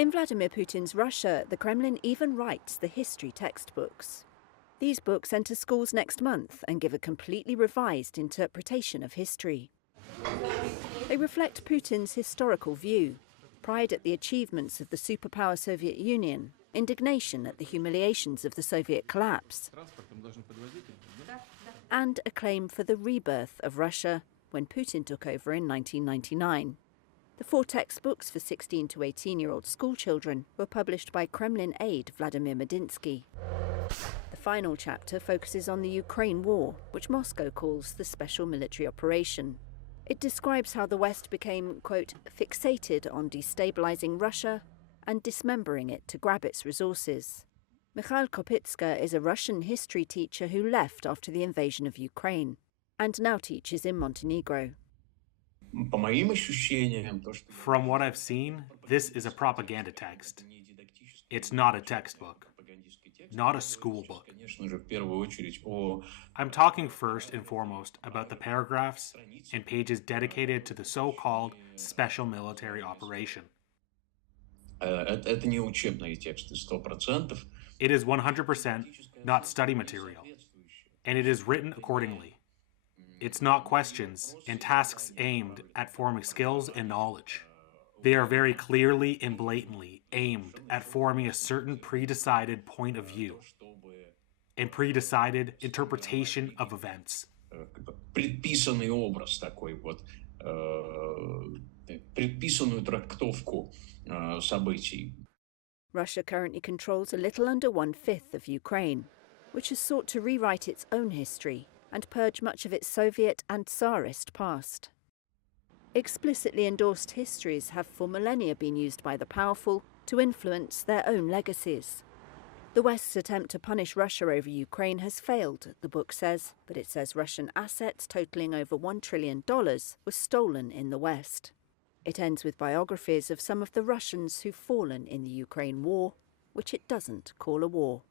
In Vladimir Putin's Russia, the Kremlin even writes the history textbooks. These books enter schools next month and give a completely revised interpretation of history. They reflect Putin's historical view, pride at the achievements of the superpower Soviet Union, indignation at the humiliations of the Soviet collapse, and a claim for the rebirth of Russia when Putin took over in 1999. The 4 textbooks for 16 to 18-year-old schoolchildren were published by Kremlin aide Vladimir Medinsky. The final chapter focuses on the Ukraine war, which Moscow calls the special military operation. It describes how the West became, quote, fixated on destabilizing Russia and dismembering it to grab its resources. Mikhail Kopitska is a Russian history teacher who left after the invasion of Ukraine and now teaches in Montenegro. From what I've seen, this is a propaganda text. It's not a textbook, not a school book. I'm talking first and foremost about the paragraphs and pages dedicated to the so-called special military operation. It is 100% not study material, and it is written accordingly. It's not questions and tasks aimed at forming skills and knowledge. They are very clearly and blatantly aimed at forming a certain pre-decided point of view and pre-decided interpretation of events. Предписанный образ такой вот, предписанную трактовку событий. Russia currently controls a little under 1/5 of Ukraine, which has sought to rewrite its own history and purge much of its Soviet and Tsarist past. Explicitly endorsed histories have for millennia been used by the powerful to influence their own legacies. The West's attempt to punish Russia over Ukraine has failed, the book says, but it says Russian assets totaling over $1 trillion were stolen in the West. It ends with biographies of some of the Russians who've fallen in the Ukraine war, which it doesn't call a war.